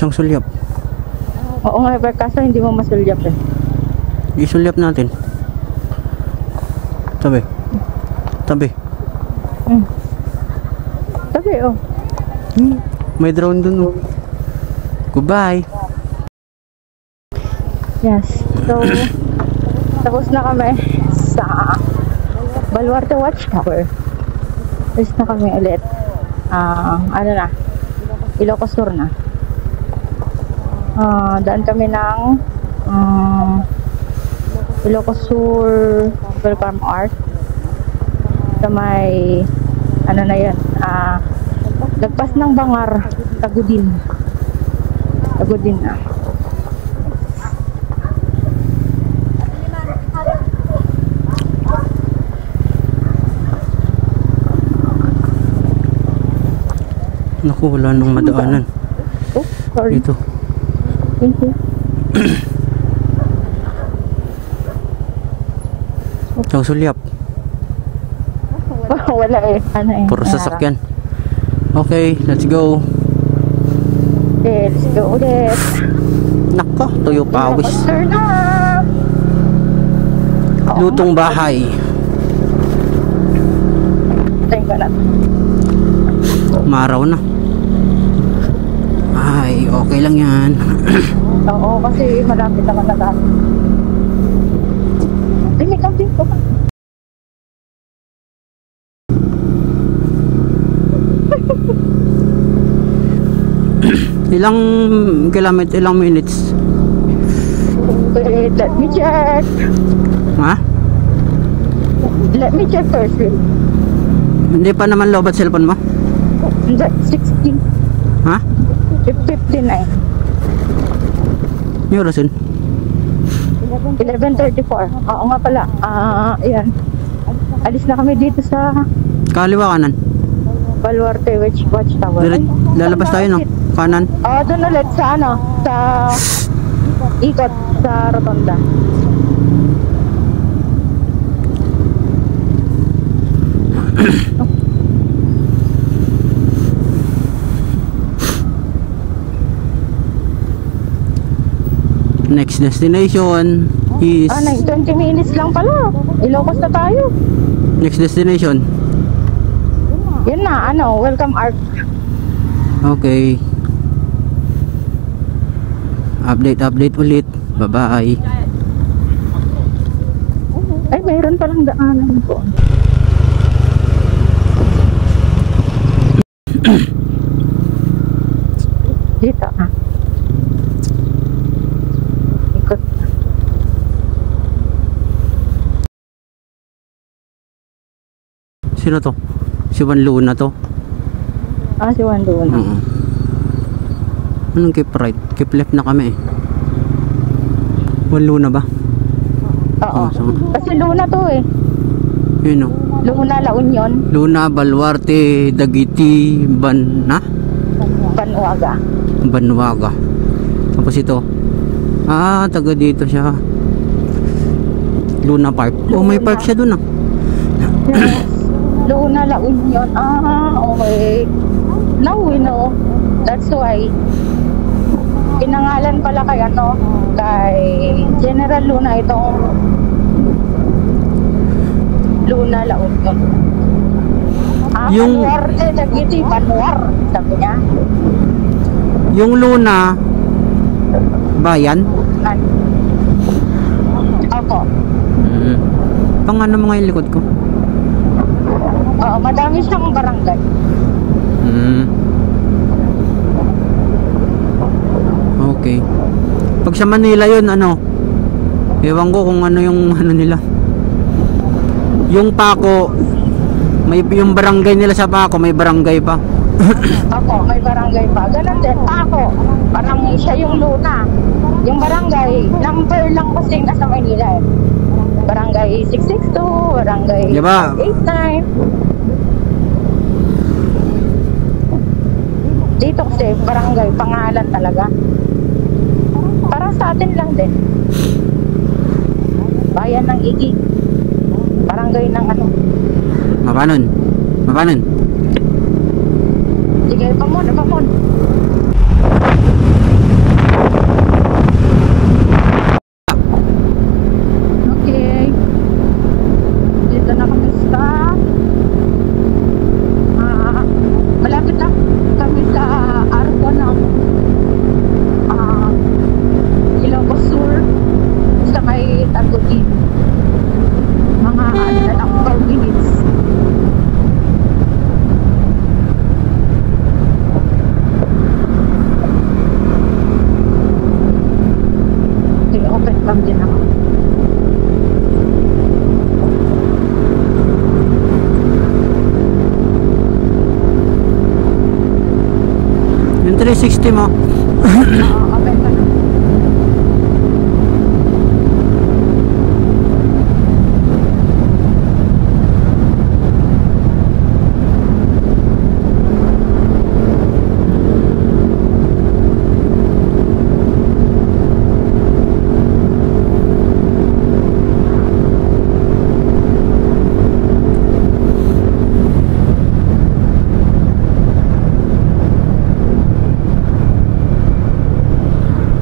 Isang sulyap. Oo nga, pero kaso hindi mo masulyap eh. Isulyap natin. Tabi. Tabi. Tabi oh. May drone dun oh. Goodbye. Yes. So, tapos na kami sa Baluarte Watchtower. Tapos na kami ulit. Ano na? Ilocos Sur na. Daan kami ng Ilocos Sur Welcome Art. Sa may ano na yan? Lagpas ng Bangar, Tagudin. Tagudin na. Naku, wala nang madaanan. Oh, sorry. Dito. Thank you. Isang sulyap. Wala eh. Ano eh. Puro sasakyan. Okay, let's go. Okay, let's go ulit. Nako, tuyo pawis. Sir na. Lutong bahay. Thank you na. Maraw na. Ay, okay lang yan. Oo, kasi malapit naman na daan. Ay, may camping ko pa. Ilang kilometer, ilang minutes? Wait, let me check. Ha? Let me check first. Hindi pa naman lobat cellphone mo? Hindi, 16. Ha? 59. Yung rason? 11:34. Oo nga pala. Ayan. Alis na kami dito sa Kaliwa kanan? Baluarte Watchtower. Lalabas tayo no? Kanan? Doon ulit sa ano? Sa ikot sa Rotonda. Next destination is... 20 minutes lang pala. Ilocos na tayo. Next destination? Yun na, Welcome Art. Okay. Update ulit. Bye-bye. Ay, mayroon palang daanan ko. Dito ikot. Sino to? Si Juan Luna to? Si Juan Luna. Anong keep right? Keep left na kami eh. Juan Luna ba? Oo. Kasi Luna to eh. Yun o. Luna, La Union. Luna, Baluarte, Dagiti, Banwaga. Banwaga. Tapos ito. Taga dito siya. Luna Park. Oh, may park siya dun ah. Yes. Luna, La Union. Okay. Now we know. That's why. Pinangalan pala kay kay General Luna itong Luna, La Union. Yung Baluarte, Dagiti, Banwar. Sabi niya. Yung Luna bayan? Opo. Pang ano mga yung likod ko? Oo, madami siyang barangay. Okay. Pag sa Manila yun, ewan ko kung ano yung nila. Yung Paco, yung barangay nila sa Paco, may barangay pa. Opo, may barangay pa. Ganun din, Paco. Parang siya yung Luna. Yung barangay, number lang kasi nasa Manila eh. Barangay 662, barangay diba? 89. Dito kasi barangay, pangalan talaga. Parang sa atin lang din. Bayan ng Igi. Barangay ng Mapanon? Mapanon? Sige, pamon. 360 mo. Open ka na.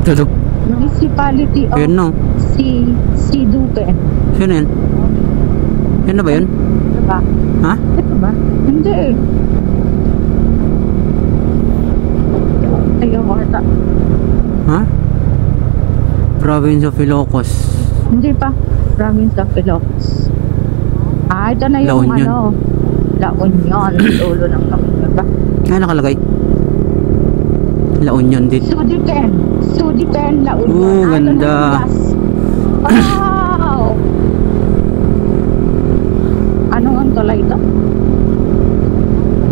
Tulog. Municipality of Yun no. si Duque. Sino yun? Yun na ba yun? Ito ba? Ha? Ito ba? Hindi eh. Ayaw ko ata. Ha? Province of Ilocos. Hindi pa. Province of Ilocos. Ito na La yung Union. ano. La Union. Ulo ng kapatid ba? Ano nakalagay? La Union din. Sudipen. Sudipen, La Union. Oo, Ito ganda. na yung gas. Wow! Anong ang tulay ito?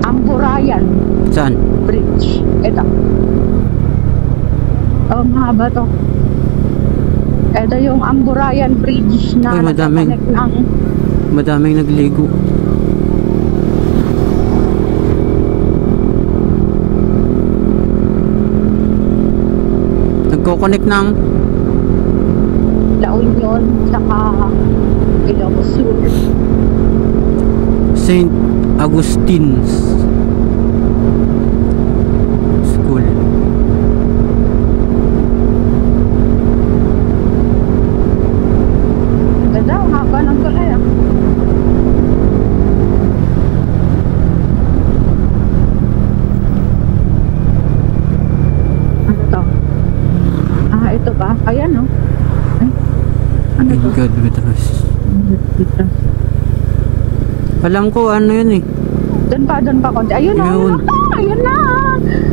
Amburayan Saan? Bridge. Ito. Mahaba to. Ito yung Amburayan Bridge na Ay, madaming. nagkoconnect ng Madaming nagligo. Nagko-connect ng La Union saka Ilocos Sur. St. Augustine's School. Ganda, ang haba ng tulay ah. Ano to? Ito ba? Ayan no? Ay, ano In to? God we trust. Dito. Alam ko ano yun eh. Doon pa konti. Ayun na, Yun. ayun na.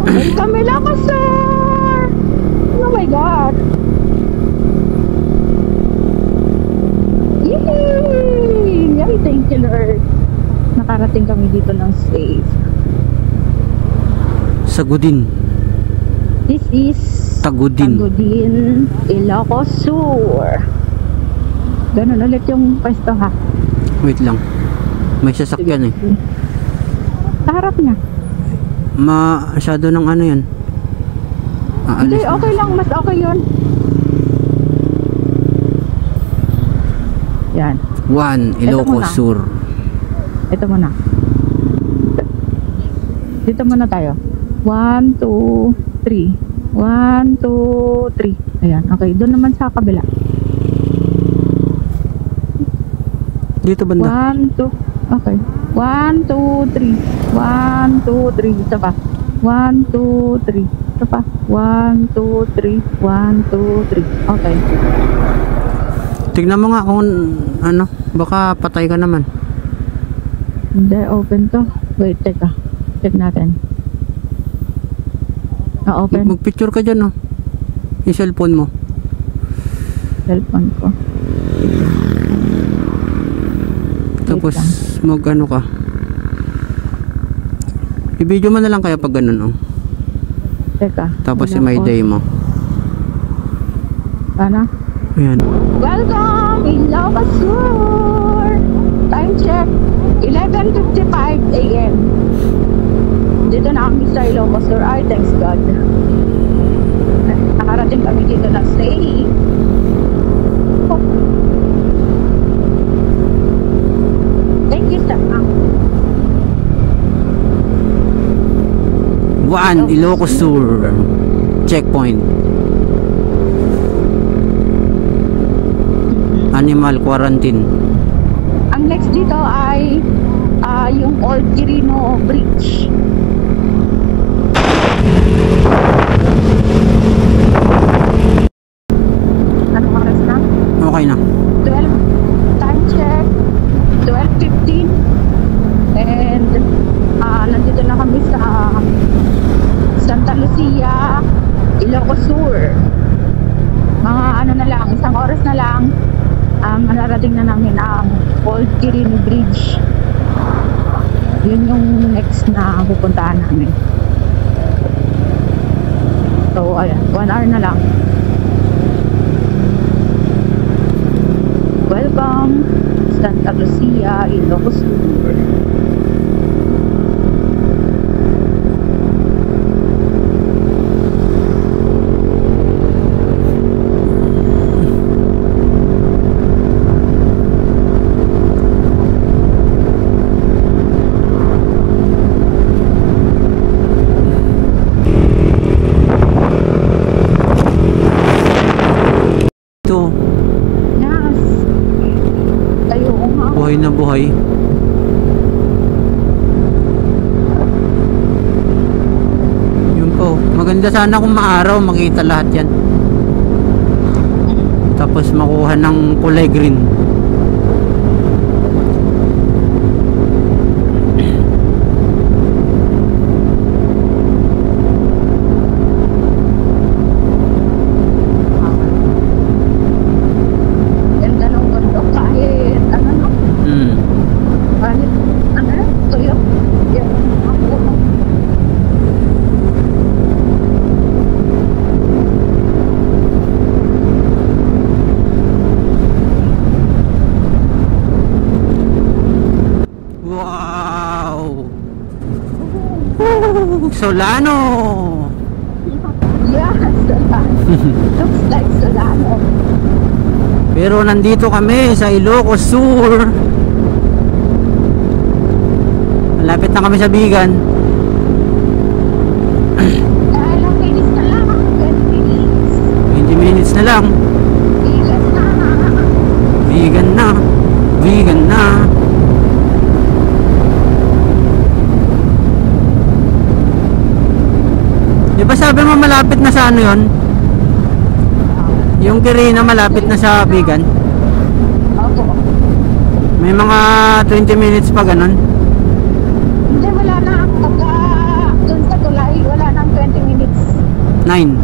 Ay, kami lang sir. Oh my God. Yay! Yay, thank you Lord. Nakarating kami dito ng safe. Sagudin. This is Tagudin. Tagudin, Ilocos Sur. Ganun ulit yung pwesto ha. Wait lang. May sasakyan eh. Sa harap niya. Masyado ng ano yun. Hindi, Aalis na. okay lang. Mas okay yun. Yan. 1. Ilocos muna. Sur. Ito muna. Dito muna tayo. 1, 2, 3. 1, 2, 3. Ayan. Okay. Doon naman sa kabila. Dito banda. 1, 2. Okay. 1, 2, 3. 1, 2, 3. Ito pa. 1, 2, 3. Ito pa. 1, 2, 3. 1, 2, 3. Okay. Tignan mo nga kung ano. Baka patay ka naman. Hindi. Open to. Wait. Teka. Check natin. Open. Mag-picture ka dyan oh. Yung cellphone mo. Cellphone ko. Tapos mag ano ka. I-video mo na lang kaya pag ganun oh. Teka. Tapos wala i-my ko. day mo. Ano? Ayan. Welcome Ilocos Sur. Time check 11:55 AM. Dito na kami sa Ilocos Sur. Ay, thanks God. Nakarating kami dito na safe. Oh. Thank you sir. 1. Ilocos Sur. Checkpoint. Animal quarantine. Ang next dito ay yung Old Quirino Bridge. Anong oras na? Okay na. 12. Time check. 12:15. And nandito na kami sa Santa Lucia, Ilocos Sur. Mga ano na lang, isang oras na lang. Mararating na namin ang Old Quirino Bridge. Yun yung next na pupuntahan namin. ayan, 1 hour na lang. Welcome, Santa Lucia, Ilocos Sur. Ito, Yes. Tayo nga. buhay na buhay. Yun po. Maganda sana kung maaraw makita lahat yan. Tapos makuha ng kulay green. Ganda ng bundok kahit ano no? Hmm. Kahit ano na? Tuyo? Yan. Wow! Woo! Solano! Yes, Solano. Looks like Solano. Pero nandito kami sa Ilocos Sur. Malapit na kami sa Bigan. Ilang minutes na lang. 20 minutes. 20 minutes na lang. Bigas na. Bigan na. Bigan na. Di ba sabi mo malapit na sa ano yun? Yung Quirino malapit na sa Bigan. Opo. May mga 20 minutes pa ganun. Hindi, wala na. Pagka dun sa tulay, wala nang 20 minutes. 9.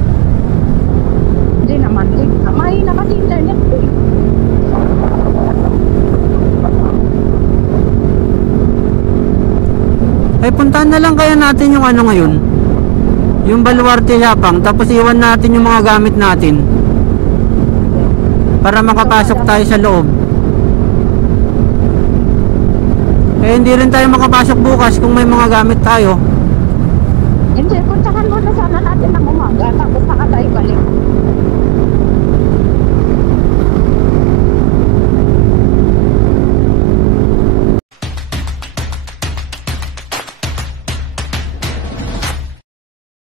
Hindi naman. May naman internet eh. Ay puntahan na lang kaya natin yung ano ngayon. Yung Baluarte Yapang. Tapos iwan natin yung mga gamit natin. Para makapasok tayo sa loob. Eh hindi rin tayo makapasok bukas kung may mga gamit tayo. Hindi, puntahan muna sana natin ng umaga. Tapos saka tayo balik.